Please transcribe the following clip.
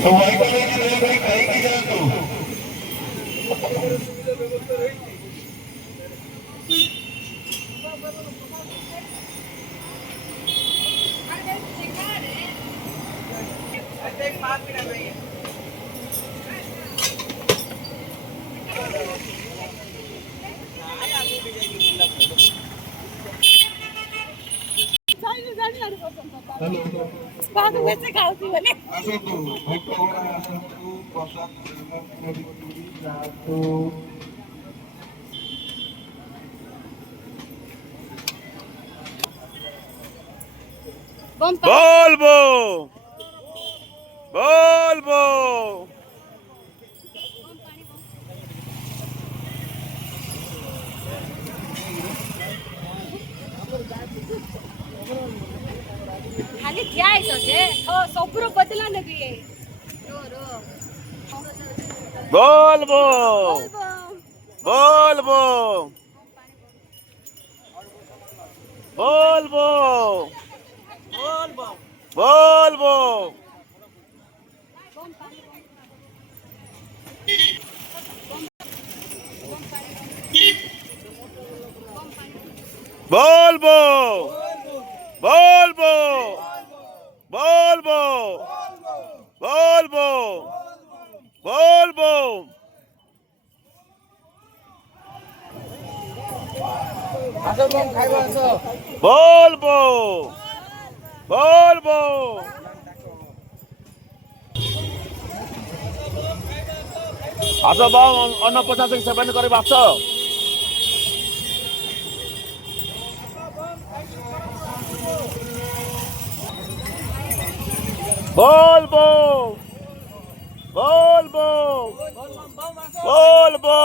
तो वही बोले कि कहीं की जाए तू बाबू कैसे खाती बोले असो तू भोग असो तू प्रसाद जातो बोलबो बोलबो खाली क्या है तो जे ओ सबरो बदला ने भी है रो रो बोलबो बोल बोलबो बोलबो बोलबो बोलबो बोलबो बोलबो बोलबो बोलबो बोलबो बोलबो आस अन्न प्रसाद सेवन कर आस बोलबो बोलबो बोलबो